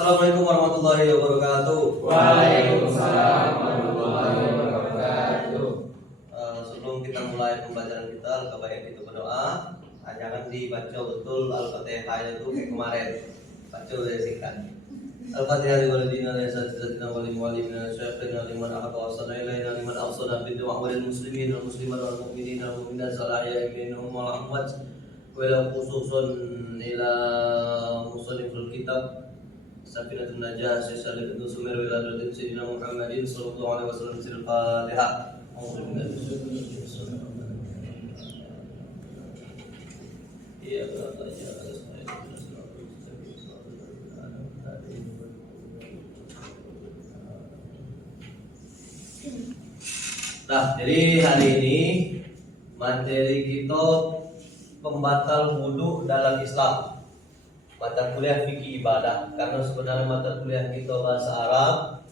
Assalamualaikum warahmatullahi wabarakatuh. Waalaikumsalam warahmatullahi wabarakatuh. Sebelum kita mulai pembelajaran kita, lebih baik kita berdoa. Jangan dibaca betul Al-Fatihah itu kayak kemarin. Baca dari singkat. Al-Fatihah liwalidina lisatina walimwalidina syafiqina liman ahad wa sallallahu liman awsana bidu wa walil muslimin wal muslimat wal mu'minin wal mu'minat salaya minhum wal amwat wa khususun ila muslimul kitab Safinatun Najah Syaikhul Ibnu Sumair Wilayatul Sayyidina Muhammadin sallallahu alaihi wasallam sirul Fatihah. Iya, nah, jadi hari ini materi kita pembatal wudu dalam Islam. Mata kuliah fikih ibadah. Karena sebenarnya mata kuliah kita bahasa Arab,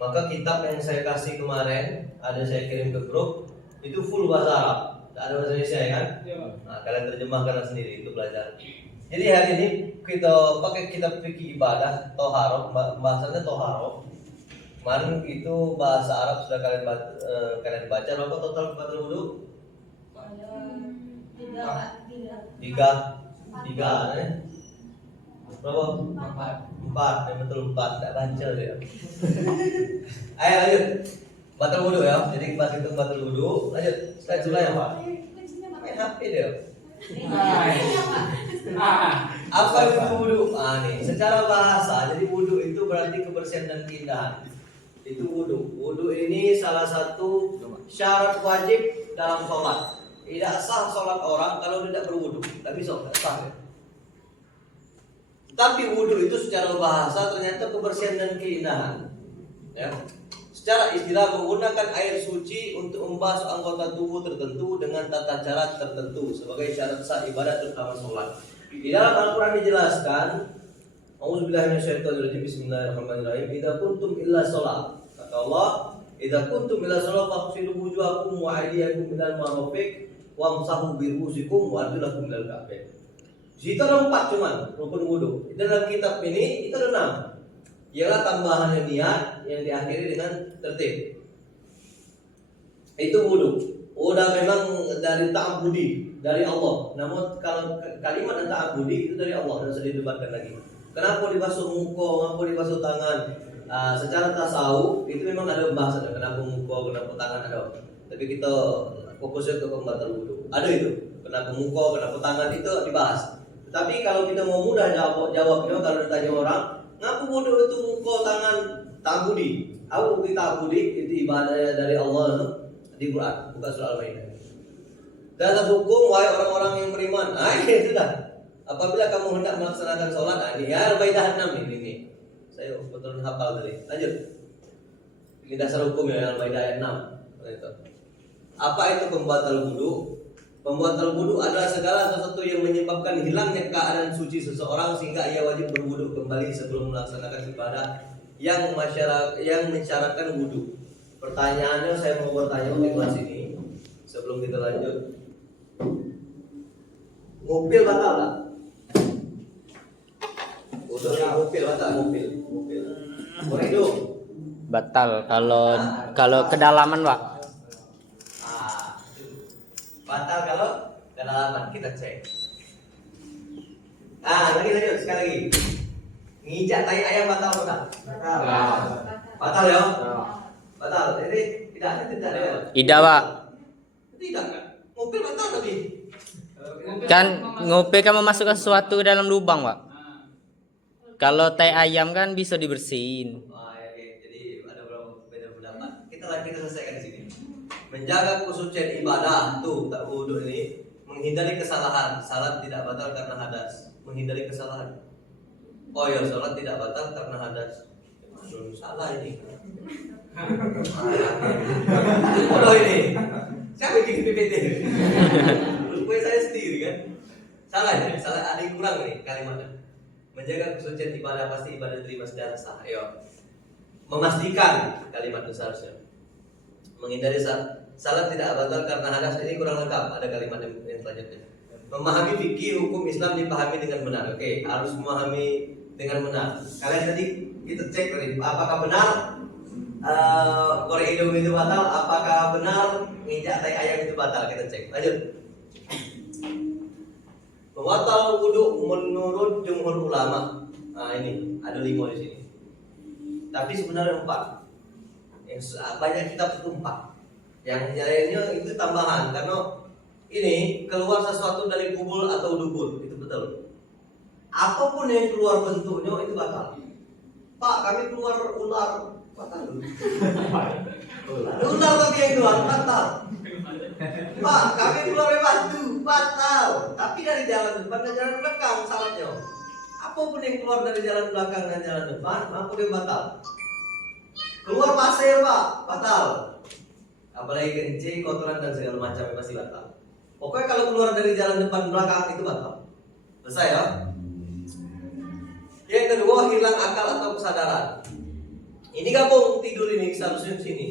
maka kitab yang saya kasih kemarin, ada saya kirim ke grup, itu full bahasa Arab. Tidak ada bahasa Indonesia ya kan? Nah, kalian terjemahkan sendiri itu belajar. Jadi hari ini kita pakai kitab fikih ibadah, Toharoh, bahasanya Toharoh. Kemarin itu bahasa Arab sudah kalian baca. Berapa total batal wudu? Tiga. Berapa? Empat. Yang betul empat. Tidak baca dia. Ayo lanjut. Batal wudu ya. Jadi bahas itu batal wudu. Lanjut. Slide dulu ya Pak. Main HP dia. Apa itu wudu? Nih. Secara bahasa, jadi wudu itu berarti kebersihan dan keindahan. Itu wudu. Wudu ini salah satu syarat wajib dalam sholat. Tidak sah sholat orang kalau tidak berwudu. Tidak bisa, tidak sah ya. Tapi wudu itu secara bahasa ternyata kebersihan dan keindahan. Ya. Secara istilah menggunakan air suci untuk membasuh anggota tubuh tertentu dengan tata cara tertentu sebagai syarat sah ibadah terutama sholat. Di dalam Al-Quran dijelaskan, A'udzubillahi minasyaitonirrajim, bismillahirrahmanirrahim. Idza kuntum illa sholat. Kata Allah, idza kuntum illa sholat faghsilu wujuhakum wa aydiyakum ilal marafiq wamsahu bi ru'usikum wa arjulakum ilal ka'bayn. Di situ ada 4 cuman rukun wudu. Dalam kitab ini itu ada 6. Ialah tambahannya niat yang diakhiri dengan tertib. Itu wudu. Udah memang dari ta'abbudi dari Allah. Namun kalau kalimat ta'abbudi itu dari Allah dan sudah didebatkan lagi. Kenapa dibasuh muka, kenapa dibasuh tangan? Secara tasawuf itu memang ada pembahasan. Kenapa muka, kenapa tangan ada. Tapi kita fokusnya ke pembatal wudu. Ada itu. Kenapa muka, kenapa tangan itu dibahas. Tapi kalau kita mau mudah jawabnya, kalau ditanya orang, ngaku wudu itu muka, tangan, ta'abbudi. Aku bukti ta'abbudi itu ibadah dari Allah di Quran, bukan surah Al-Maidah. Dalam hukum, wahai orang-orang yang beriman, ini sudah. Apabila kamu hendak melaksanakan sholat, ini ya Al-Maidah 6 ini. Saya betul hafal tadi. Lanjut. Ini dasar hukum ya Al-Maidah ayat 6. Apa itu pembatal wudu? Pembatal wudu adalah segala sesuatu yang menyebabkan hilangnya keadaan suci seseorang sehingga ia wajib berwudu kembali sebelum melaksanakan ibadah yang mensyaratkan wudu. Pertanyaannya saya mau bertanya di kelas ini sebelum kita lanjut. Ngupil batal tak? Ngupil batal, ngupil. Hidup. Batal kalau kedalaman, Pak. Batal kalau kedalaman, kita cek. Lanjut sekali lagi. Ngijak tai ayam batal atau tak? Batal ya? Batal. Jadi tidak ada. Tidak, Pak. Tidak kan? Mobil batal tadi. Kan ngopi kan memasukkan sesuatu ke dalam lubang, Pak. Kalau tai ayam kan bisa dibersihin. Jadi ada beberapa beda pendapat. Kita selesaikan di sini. Menjaga kesucian ibadah tuh tak wudu ini, menghindari kesalahan. Salat tidak batal karena hadas. Menghindari kesalahan. Oh ya, salat tidak batal karena hadas. Salah ini. Bodoh ini. Siapa bikin PPT? Gue saya sendiri kan. Salah ya, salah ada yang kurang nih kalimatnya. Menjaga kesucian ibadah pasti ibadah terima secara sah. Ayo. Memastikan kalimat itu seharusnya. Menghindari salat tidak batal karena hadas, ini kurang lengkap. Ada kalimat yang selanjutnya. Memahami fikih hukum Islam dipahami dengan benar. Oke, harus memahami dengan benar. Kalian tadi kita cek tadi, apakah benar korek hidung itu batal? Apakah benar nginjak tai ayam itu batal? Kita cek. Lanjut. Batal wudhu menurut jumhur ulama. Nah ini ada 5 di sini. Tapi sebenarnya 4. Yang banyak kitab itu 4. Yang lainnya itu tambahan karena ini keluar sesuatu dari kubur atau dubur, itu betul. Apapun yang keluar bentuknya itu batal. Pak, kami keluar ular, batal. Ular tapi yang keluar batal. Pak, kami keluar batu, batal. Tapi dari jalan depan dan jalan belakang salahnya. Apapun yang keluar dari jalan belakang dan jalan depan, maka dia batal. Keluar pasir, Pak, batal. Apalagi kencing, kotoran dan segala macam pasti batal. Pokoknya kalau keluar dari jalan depan belakang itu batal. Selesai ya? Yang kedua, hilang akal atau kesadaran. Ini gabung tidur ini seharusnya di sini.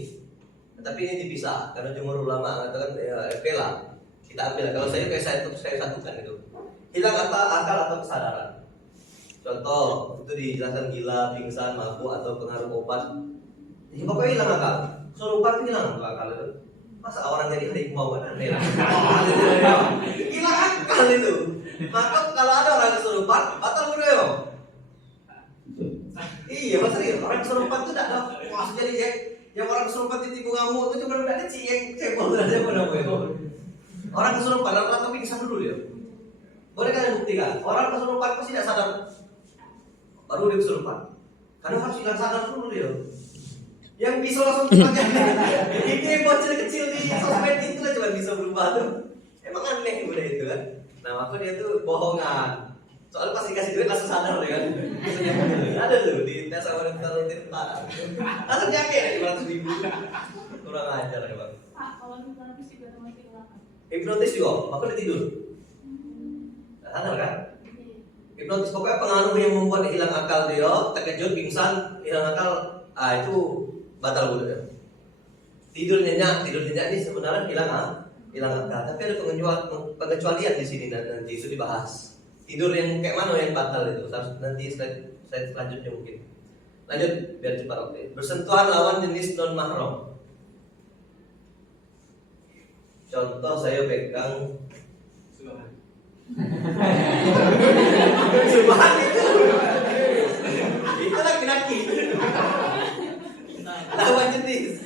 Tapi ini dipisah karena jumhur ulama mengatakan pela. Kita ambil. Kalau saya satukan itu. Hilang akal atau kesadaran. Contoh itu dijelaskan gila, pingsan, mabuk atau pengaruh obat. Jadi pokoknya hilang akal. Surupan hilang akal itu. Masa orang jadi harimau kan aneh lah. Hilang akal itu. Maka kalau ada orang kesurupan, batal wudhu ya. Iya, maksudnya orang kesurupan itu tidak ada. Wah, jadi yang orang kesurupan tipu ngamuk itu cuma udah ada yang cebol aja pada gue. Orang kesurupan rata-rata pingsan dulu dia. Boleh kalian buktikan? Orang kesurupan pasti tidak sadar. Baru dia kesurupan. Karena harus hilang sadar dulu dia. Yang bisa langsung pakai ini yang bocil kecil di sosmed itu lah cuma bisa berubah tuh. Emang aneh udah itu kan. Nah maka dia tuh bohongan. Soalnya pas dikasih duit langsung sadar deh kan. Ada tuh di tes awal taruh tentara. Langsung yakin ya 500.000. Kurang ajar ya bang. Pak, kalau hipnotis juga termasuk hilang. Hipnotis juga, maka dia tidur. Sadar kan? Hipnotis pokoknya pengaruh yang membuat hilang akal dia, terkejut, pingsan, hilang akal, itu batal wudhu ya. Tidur nyenyak ini sebenarnya hilang akal. Tapi ada pengecualian di sini dan nanti itu dibahas. Tidur yang kayak mana yang batal itu? Nanti slide selanjutnya mungkin. Lanjut biar cepat waktu. Bersentuhan lawan jenis non mahram. Contoh saya pegang Subhan itu laki-laki. Lawan jenis.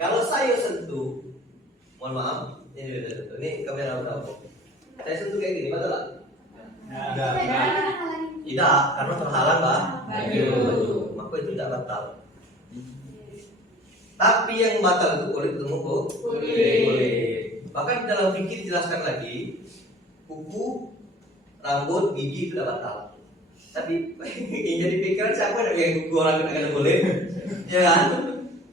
Kalau saya sentuh, mohon maaf, ini kamera udah apa? Saya sentuh kayak gini, betul tak? Tidak, karena terhalang maka itu tidak batal. Tapi yang batal itu boleh ketemu kok? Boleh. Bahkan dalam fikih dijelaskan lagi, kuku, rambut, gigi itu tidak batal. Tapi yang jadi pikiran siapa yang kuku orang kena boleh? Ya kan?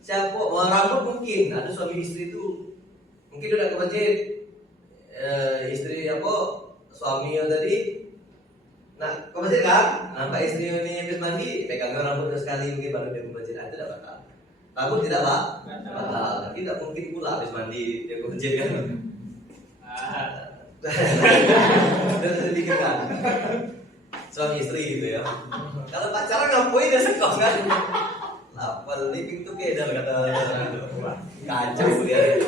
Siapa? Rambut mungkin ada suami istri itu mungkin udah ke masjid, istri apa suaminya tadi, nah ke masjid kan, nampak istri ini habis mandi, pegang rambutnya sekali mungkin baru dia ke masjid, itu tidak batal. Rambut tidak batal, tapi tidak mungkin pula habis mandi dia ke masjid kan. Dan sedikit kan, suami istri gitu ya. Kalau pacaran ngapain dia sekos kan? Apa living together kata kacau dia.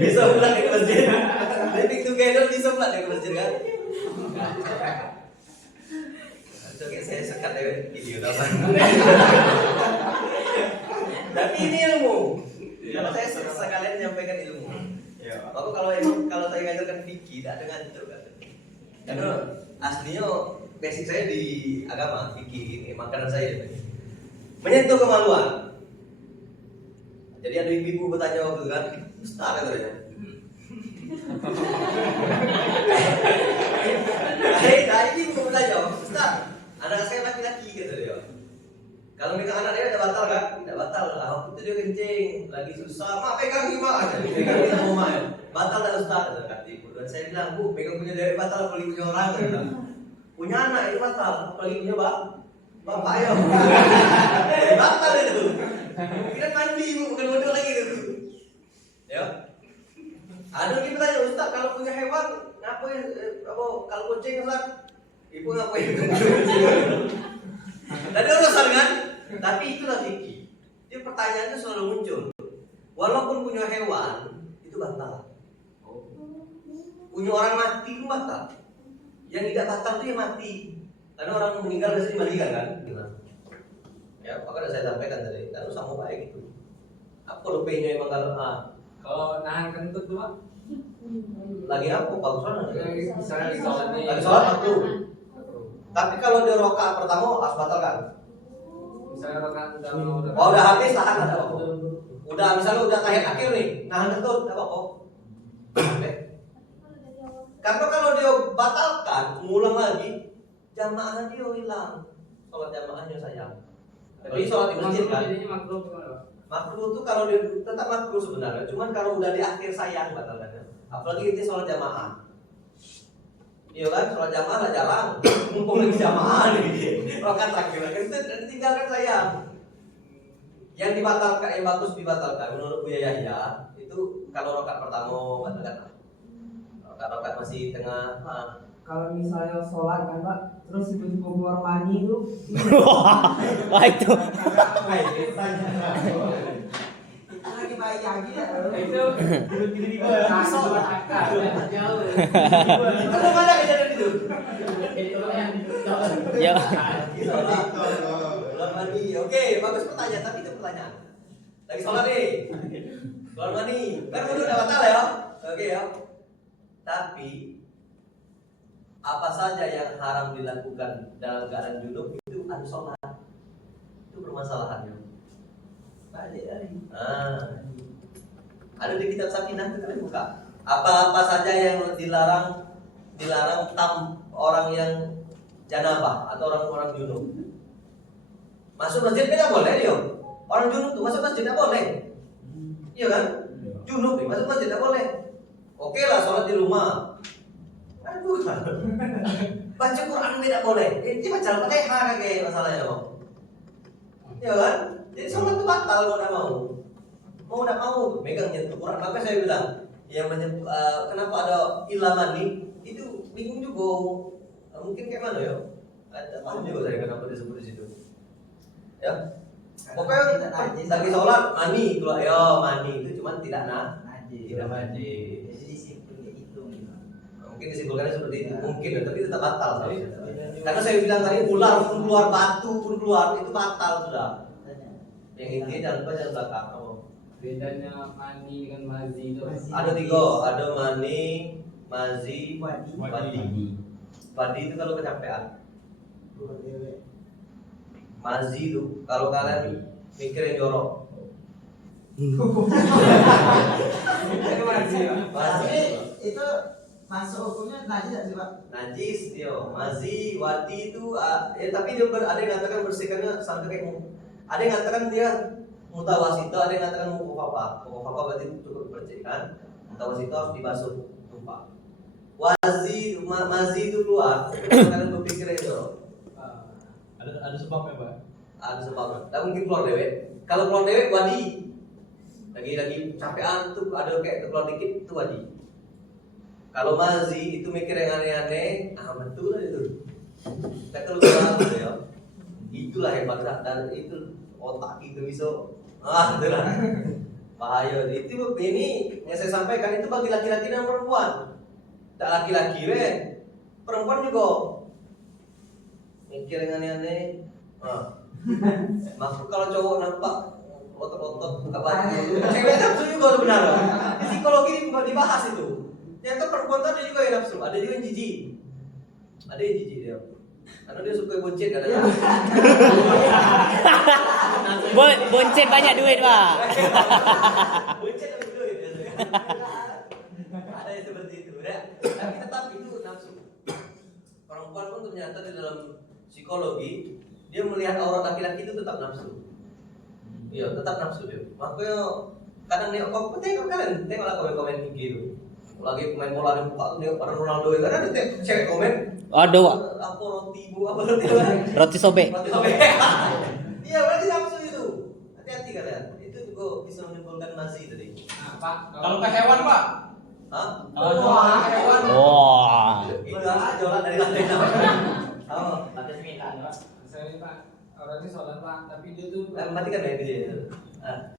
Bisa pulang ke masjid. Living together bisa pulang ke masjid kan? Coba saya sekat deh video apa? Tapi ini ilmu. Kalau saya sekalian menyampaikan ilmu. Aku kalau saya ngajarkan fikih tidak dengan itu kan. Karena aslinya basic saya di agama fikih ini makanan saya. Menyentuh kemaluan. Jadi ada ibu bertanya waktu itu kan, Ustaz katanya. Nah ibu bertanya, Ustaz, anak saya laki-laki kata dia. Kalau megang anak dia tidak batal kan? Tidak batal. Aku itu dia kencing, lagi susah. Mak pegang gimana? Pegang di rumah ya. Batal tak Ustaz kata ibu. Dan saya bilang, Bu, pegang punya dia batal, apalagi punya orang kata. Punya anak itu batal, apalagi punya bapak ya. Batal itu. Kita mandi ibu, bukan wudhu lagi itu. Ya. Ada lagi bertanya, Ustaz, kalau punya hewan ngapain apa kalau kucing Ustaz? Ibu ngapain? Tadi urusan kan? Tapi itulah fikih. Jadi pertanyaan itu selalu muncul. Walaupun punya hewan itu batal. Punya orang mati itu batal. Yang tidak batal itu yang mati. Karena orang meninggal biasanya dimandikan kan? Ya, maka saya sampaikan tadi. Lalu sama baik gitu. Apa lebihnya emang Kalau nahan kentut tuh Pak? lagi apa? Bagus banget. Misalnya di sholat nih. Lagi sholat makruh. Tapi kalau dia rakaat pertama harus batalkan. Misalnya rakaat Oh, udah habis tahan ada apa? Udah misalnya udah tahiyat akhir nih, nahan kentut ada apa? Oke. Karena kalau dia batalkan, ngulang lagi, jamaah dia hilang. Sholat jamaahnya sayang. Tapi sholat di masjid kan? Jadinya makruh gimana Pak? Makruh itu kalau dia tetap makruh sebenarnya, cuman kalau udah di akhir sayang batalkannya. Apalagi itu sholat jamaah. Iya kan, sholat jamaah lah jalan, mumpung lagi jamaah nih. Rokat terakhir kan itu tinggalkan sayang. Yang dibatalkan, yang bagus dibatalkan menurut Buya Yahya itu kalau rokat pertama batalkan. Rokat masih tengah. Kalau misalnya sholat kan Pak, terus tiba-tiba keluar mani itu Wah itu. itu lagi bayi lagi ya. Itu masuk akal. Jauh. Itu mana kejadian itu? Itu yang Ya. Keluar mani, oke, bagus pertanyaan, tapi itu pertanyaan. Lagi sholat nih, keluar mani, kan udah batal ya, oke ya. Tapi apa saja yang haram dilakukan dalam keadaan junub itu ada sholat, itu permasalahannya. Ada di kitab Sakinah itu kalian buka. Apa-apa saja yang dilarang orang yang janabah atau orang junub. Masuk masjid tidak boleh dia. Orang junub tuh masuk masjid tidak boleh. Iya kan? Junub nih masuk masjid tidak boleh. Oke lah sholat di rumah. Aduh. Baca Quran tidak boleh. Ini baca Al-Fatihah kayak masalahnya dong. Iya kan? Jadi sholat itu batal kalau tidak mau. Mau tidak mau megang nyentuh Quran. Maka saya bilang yang kenapa ada ilaman nih itu bingung juga. Mungkin kayak mana ya? Ada tahu juga saya kenapa disebut di situ. Ya. Pokoknya lagi sholat mani keluar ya mani itu cuma tidak tidak najis. Jadi disimpul itu. Mungkin disimpulkannya seperti itu mungkin tapi tetap batal seharusnya. Karena saya bilang tadi ular pun keluar batu pun keluar itu batal sudah. Yang intinya jangan lupa jangan belakang. bedanya mani dengan mazi itu. Ada tiga, ada mani, mazi, wadi. Wadi itu kalau kecapean. Mazi itu kalau kalian mikir yang jorok. Itu mazi ya. Mazi Itu masuk hukumnya najis tidak sih Pak? najis dia. Mazi, wadi itu tapi dia ada yang mengatakan bersihkannya sampai kayak ada yang mengatakan dia mutawasito, ada yang mengatakan mukofapa. Mukofapa berarti cukup bersihkan. Mutawasito harus dibasuh tumpah. Mazi itu keluar. Kalian berpikir itu. Ada sebabnya Pak. Ada sebabnya. Tak mungkin keluar dewek. Kalau keluar dewek wadi. Lagi capean tuh ada kayak keluar dikit itu wadi. Kalau mazi itu mikir yang aneh-aneh, betul lah itu. Kita keluar ya. Itulah hebat dan itu otak itu bisa itulah. Bahaya. Itu ini yang saya sampaikan itu bagi laki-laki dan perempuan. Tak laki-laki perempuan juga mikir yang aneh-aneh. Maksud kalau cowok nampak otot-otot buka baju, cewek nafsu juga sebenarnya. Di psikologi dibahas itu. Ternyata perempuan ada juga yang nafsu, ada juga yang jijik. Ada yang jijik dia. Karena dia suka boncet kadang-kadang. Boncet banyak duit, Pak. Boncet banyak duit. Ada yang seperti itu, ya. Tapi tetap itu nafsu. Perempuan pun ternyata di dalam psikologi dia melihat aurat laki-laki itu tetap nafsu. Iya, tetap nafsu dia. Makanya kadang dia kok tengok kalian, tengoklah komen-komen IG itu. Lagi pemain bola di buka dia pada Ronaldo itu ada cewek komen. Aduh, Pak. Apa roti bu, apa roti apa? Roti sobek. Roti sobek. Iya, berarti nafsu itu. Hati-hati kalian. Itu juga bisa menimbulkan mazi tadi. Nah, Pak, kalau ke hewan Pak, Hah? Wah. Itu kan jualan dari lantai 6. Oh, Saya ini Pak, orangnya sholat Pak, tapi dia tuh matikan ya itu dia. Ah.